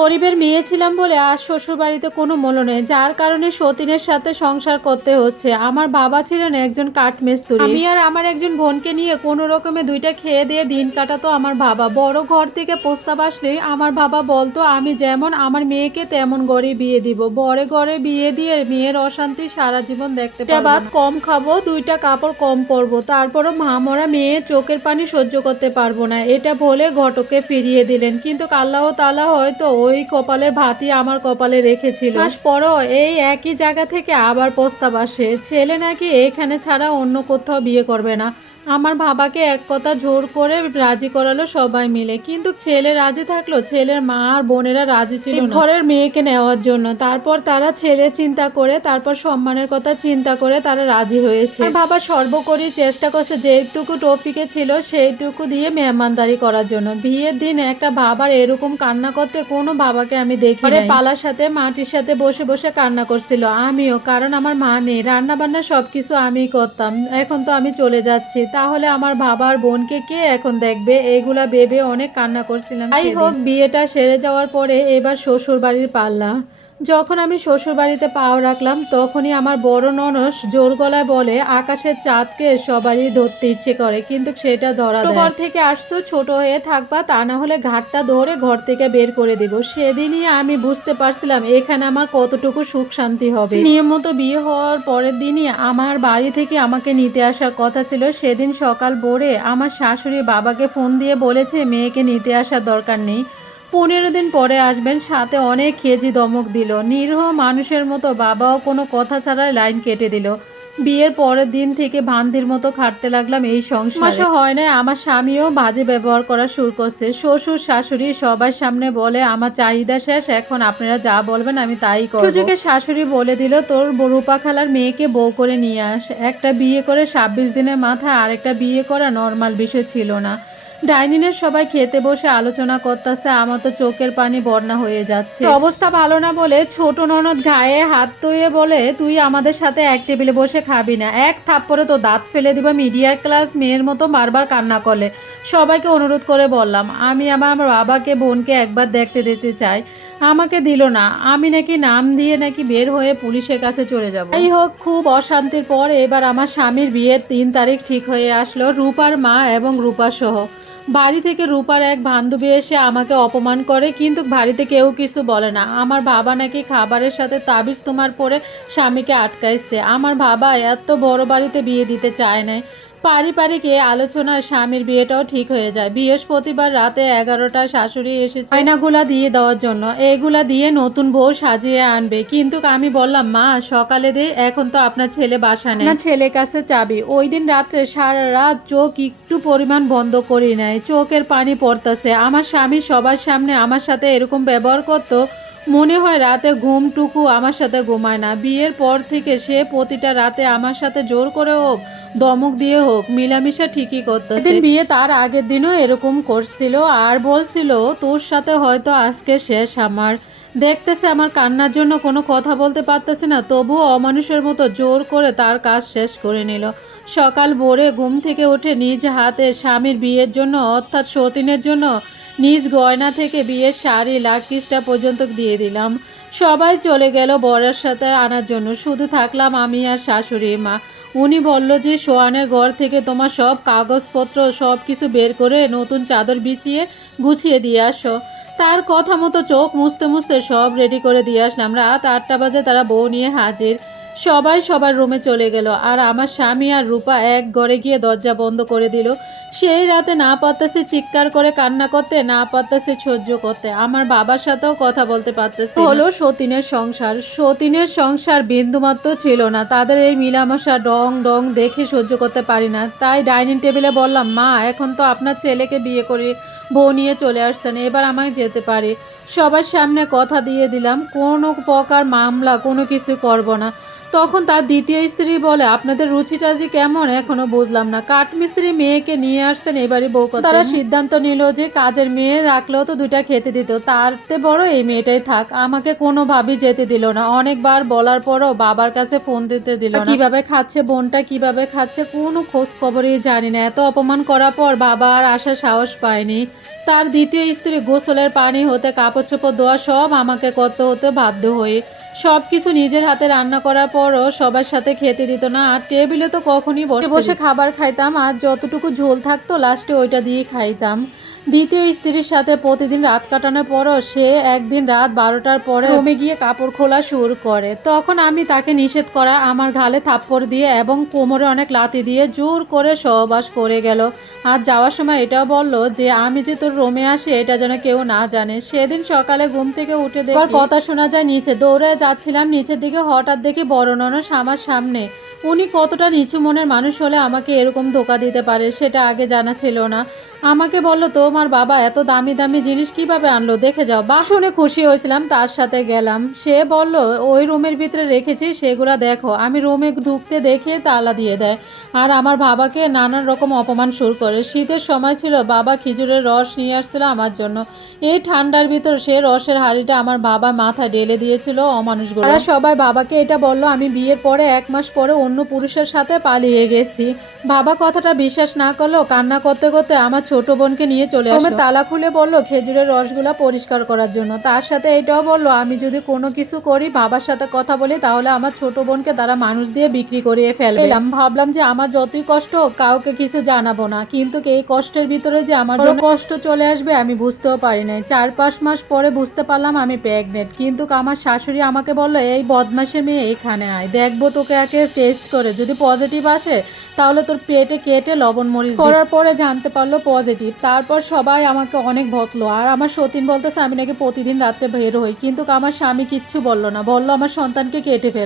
গরিবের মেয়ে ছিলাম বলে আর শ্বশুর বাড়িতে কোনো মূল্য নেই। যার কারণে সতীনের সাথে সংসার করতে হচ্ছে। আমার বাবা ছিলেন একজন কাঠমিস্ত্রি। আমি আর আমার একজন বোনকে নিয়ে কোনো রকমে দুইটা খেয়ে দিয়ে দিন কাটাতো আমার বাবা। বড় ঘর থেকে প্রস্তাব আসলেই আমার বাবা বলতো, আমি যেমন আমার মেয়েকে তেমন গড়ে বিয়ে দিব। বড় ঘরে বিয়ে দিয়ে মেয়ের অশান্তি সারা জীবন দেখতে ভাত কম খাব, দুইটা কাপড় কম পরবো। তারপরও মা মরা মেয়ে চোখের পানি সহ্য করতে পারব না। এটা বলে ঘটকে ফিরিয়ে দিলেন। কিন্তু আল্লাহ তালা হয়তো ওই কপালের ভাতি আমার কপালে রেখেছিল। মাস পরও এই একই জায়গা থেকে আবার প্রস্তাব আসে। ছেলে নাকি এখানে ছাড়া অন্য কোথাও বিয়ে করবে না। আমার বাবাকে এক কথা জোর করে রাজি করালো সবাই মিলে। কিন্তু ছেলে রাজি থাকল ছেলের মা আর বোনেরা রাজি ছিল ঘরের মেয়েকে নেওয়ার জন্য। তারপর তারা ছেলে চিন্তা করে তারপর সম্মানের কথা চিন্তা করে তারা রাজি হয়েছে। বাবা সর্বোপরি চেষ্টা করছে যেটুকু টফিকে ছিল সেইটুকু দিয়ে মেহমানদারি করার জন্য। বিয়ের দিন একটা বাবার এরকম কান্না করতে কোনো বাবাকে আমি দেখি পালার সাথে মাটির সাথে বসে বসে কান্না করছিল। আমিও কারণ আমার মা নেই। রান্না বান্না সবকিছু আমিই করতাম। এখন তো আমি চলে যাচ্ছি। তাহলে আমার বাবার বোনকে কে এখন দেখবে? এগুলা ভেবে অনেক কান্না করছিলাম যাই হোক বিয়েটা সেরে যাওয়ার পরে এবার শ্বশুর বাড়ির পাল্লা। যখন আমি শ্বশুরবাড়িতে পাও রাখলাম তখনই আমার বড় ননস জোর গলায় বলে আকাশের চাঁদকে সবারই ধরতে ইচ্ছে করে কিন্তু সেটা ধরা ঘর থেকে আসছো ছোট হয়ে থাকবা তা না হলে ঘাটটা ধরে ঘর থেকে বের করে দিব। সেদিনই আমি বুঝতে পারছিলাম এখানে আমার কতটুকু সুখ শান্তি হবে। নিয়মিত বিয়ে হওয়ার পরের দিনই আমার বাড়ি থেকে আমাকে নিতে আসার কথা ছিল। সেদিন সকাল ভোরে আমার শাশুড়ি বাবাকে ফোন দিয়ে বলেছে মেয়েকে নিতে আসার দরকার নেই। পনেরো দিন পরে আসবেন সাথে অনেক খেজি দমক দিল। নিরীহ মানুষের মতো বাবাও কোনো কথা ছাড়াই লাইন কেটে দিল। বিয়ের পরের দিন থেকে ভান্দির মতো খাটতে লাগলাম এই সংসারে। হয় না আমার স্বামীও বাজে ব্যবহার করা শুরু করছে। শ্বশুর শাশুড়ি সবার সামনে বলে আমার চাহিদা শেষ এখন আপনারা যা বলবেন আমি তাই করব। সুযোগে শাশুড়ি বলে দিল তোর রূপা খালার মেয়েকে বউ করে নিয়ে আস। একটা বিয়ে করে ছাব্বিশ দিনের মাথায় আরেকটা বিয়ে করা নর্মাল বিষয় ছিল না। ডাইনিংয়ের সবাই খেতে বসে আলোচনা করতেছে, আমার তো চোখের পানি বন্যা হয়ে যাচ্ছে। অবস্থা ভালো না বলে ছোট ননদ গায়ে হাত তুয়ে বলে, তুই আমাদের সাথে এক টেবিলে বসে খাবি না। এক থাপ্পড়ে তো দাঁত ফেলে দিব মিডিয়ার ক্লাস, মেয়ের মতো বারবার কান্না করলে। সবাইকে অনুরোধ করে বললাম, আমি আমার বাবাকে, বোনকে একবার দেখতে দিতে চাই। আমাকে দিল না। আমি নাকি নাম দিয়ে নাকি বের হয়ে পুলিশের কাছে চলে যাব। এই হোক, খুব অশান্তির পর এবার আমার স্বামীর বিয়ের তিন তারিখ ঠিক হয়ে আসলো, রূপার মা এবং রূপা সহ বাড়ি থেকে রূপার এক বান্ধবী এসে আমাকে অপমান করে, কিন্তু বাড়িতে কেউ কিছু বলে না। আমার বাবা নাকি খাবারের সাথে তাবিজ তোমার পরে স্বামীকে আটকাইছে। আমার বাবা এত বড় বাড়িতে বিয়ে দিতে চায় নাই। পারিবারিক এ আলোচনায় স্বামীর বিয়েটাও ঠিক হয়ে যায়। বৃহস্পতিবার রাতে এগারোটা শাশুড়ি এসেছে আয়নাগুলা দিয়ে দেওয়ার জন্য। এগুলা দিয়ে নতুন বউ সাজিয়ে আনবে। কিন্তু আমি বললাম, মা, সকালে দে, এখন তো আপনার ছেলে বাসা নেই। ছেলে কাছে চাবি। ওই দিন রাত্রে সারা রাত চোখ একটু পরিমাণ বন্ধ করি নাই। চোখের পানি পড়তেছে। আমার স্বামী সবার সামনে আমার সাথে এরকম ব্যবহার করতো মনে হয় রাতে ঘুমটুকু আমার সাথে ঘুমায় না। বিয়ের পর থেকে সে প্রতিটা রাতে আমার সাথে জোর করে হোক, দমক দিয়ে হোক, মিলামিশা ঠিকই করতেছে। দিন বিয়ে তার আগের দিনও এরকম করছিল আর বলছিল, তোর সাথে হয়তো আজকে শেষ আমার। দেখতেছে আমার কান্নার জন্য কোনো কথা বলতে পারতেছে না, তবুও অমানুষের মতো জোর করে তার কাজ শেষ করে নিল। সকাল ভোরে ঘুম থেকে উঠে নিজ হাতে স্বামীর বিয়ের জন্য, অর্থাৎ সতীনের জন্য নিজ গয়না থেকে বিয়ের শাড়ি লাকিসটা পর্যন্ত দিয়ে দিলাম। সবাই চলে গেল বরের সাথে আনার জন্য। শুধু থাকলাম আমি আর শাশুড়ি মা। উনি বলল যে, সোয়ানের ঘর থেকে তোমার সব কাগজপত্র, সব কিছু বের করে নতুন চাদর বিছিয়ে গুছিয়ে দিয়ে আসো। তার কথা মতো চোখ মুছতে মুছতে সব রেডি করে দিয়ে আসলাম। রাত আটটা বাজে তারা বউ নিয়ে হাজির। সবাই সবার রুমে চলে গেল আর আমার স্বামী আর রূপা এক ঘরে গিয়ে দরজা বন্ধ করে দিল। সেই রাতে না পারতেছে চিৎকার করে কান্না করতে, না পারতেছে সহ্য করতে। আমার বাবার সাথেও কথা বলতে পারতেছে হলো সতীনের সংসার। সতীনের সংসার বিন্দুমাত্র ছিল না। তাদের এই মিলামশা ডং ডং দেখে সহ্য করতে পারি না। তাই ডাইনিং টেবিলে বললাম, মা, এখন তো আপনার ছেলেকে বিয়ে করে বউ নিয়ে চলে আসছেন। এবার আমায় যেতে পারি। সবার সামনে কথা দিয়ে দিলাম, কোনো প্রকার মামলা, কোনো কিছু করব না। তখন তার দ্বিতীয় স্ত্রী বলে, আপনাদের রুচি টাজি কেমন, এখনও বুঝলাম না। কাঠমিস্ত্রি মেয়েকে নিয়ে আসছেন এবারে বউ তারা সিদ্ধান্ত নিল যে কাজের মেয়ে রাখলেও তো দুটা খেতে দিত। তারতে বড় এই মেয়েটাই থাক। আমাকে কোনোভাবেই যেতে দিল না। অনেকবার বলার পরও বাবার কাছে ফোন দিতে দিল কীভাবে খাচ্ছে, বোনটা কীভাবে খাচ্ছে, কোনো খোঁজ খবরই জানি না। এত অপমান করার পর বাবা আর আসার সাহস পায়নি। তার দ্বিতীয় স্ত্রী গোসলের পানি হতে কাপড় চোপড় ধোয়া সব আমাকে করতে হতে বাধ্য হয়ে সব কিছু নিজের হাতে রান্না করার পরও সবার সাথে খেতে দিত না। আর টেবিলে তো কখনই বসে বসে খাবার খাইতাম আর যতটুকু ঝোল থাকতো লাস্টে ওইটা দিয়ে খাইতাম। দ্বিতীয় স্ত্রীর সাথে প্রতিদিন রাত কাটানোর পরও সে একদিন রাত বারোটার পরে রুমে গিয়ে কাপড় খোলা শুরু করে। তখন আমি তাকে নিষেধ করা আমার ঘালে থাপ্পড় দিয়ে এবং কোমরে অনেক লাতি দিয়ে জোর করে সহবাস করে গেল। আর যাওয়ার সময় এটাও বলল যে আমি যে তোর রোমে আসি এটা যেন কেউ না জানে। সেদিন সকালে ঘুম থেকে উঠে দেওয়ার কথা শোনা যায় নিচে। দৌড়ে যাচ্ছিলাম নিচের দিকে, হঠাৎ দেখি বড় ননস আমার সামনে। উনি কতটা নিচু মনের মানুষ হলে আমাকে এরকম ধোকা দিতে পারে সেটা আগে জানা ছিল না। আমাকে বলল, তোমার বাবা এত দামি দামি জিনিস কীভাবে আনলো? দেখে যাও। বা শুনে খুশি হয়েছিলাম, তার সাথে গেলাম। সে বলল, ওই রুমের ভিতরে রেখেছি, সেগুলো দেখো। আমি রুমে ঢুকতে দেখে তালা দিয়ে দেয়। আর আমার বাবাকে নানান রকম অপমান শুরু করে। শীতের সময় ছিল, বাবা খেজুরের রস নিয়ে আসছিল আমার জন্য। এই ঠান্ডার ভিতর সে রসের হাঁড়িটা আমার বাবা মাথায় ঢেলে দিয়েছিল অমানুষগুলো তারা সবাই বাবাকে এটা বলল আমি বিয়ের পরে এক মাস পরে অন্য পুরুষের সাথে পালিয়ে গেছি। বাবা কথাটা বিশ্বাস না করলেও কান্না করতে করতে আমার ছোট বোনকে নিয়ে চলে আসলো। তালা খুলে বলল খেজুরের রসগুলা পরিষ্কার করার জন্য। তার সাথে এটাও বলল আমি যদি কোনো কিছু করি বাবার সাথে কথা বলি তাহলে আমার ছোট বোনকে তারা মানুষ দিয়ে বিক্রি করিয়ে ফেলবে। ভাবলাম যে আমার যতই কষ্ট কাউকে কিছু জানাব না। কিন্তু এই কষ্টের ভিতরে যে আমার জন্য কষ্ট চলে আসবে আমি বুঝতেও পারি নাই। চার পাঁচ মাস পরে বুঝতে পারলাম আমি প্রেগনেন্ট। কিন্তু আমার শাশুড়ি আমাকে বলল, এই বদমাসে মেয়ে এখানে আয়, দেখব তোকে আগে টেস্ট করে, যদি পজিটিভ আসে, তাহলে তোর পেটে কেটে লবণ মরিচ করার পরে জানতে পারল পজিটিভ তারপর সবাই আমাকে অনেক ভতলো আর আমার সতীন বলতেছে, আমি নাকি প্রতিদিন রাত্রে বের হই। কিন্তু আমার স্বামী কিচ্ছু বলল না, বলল, আমার সন্তানকে কেটে ফেল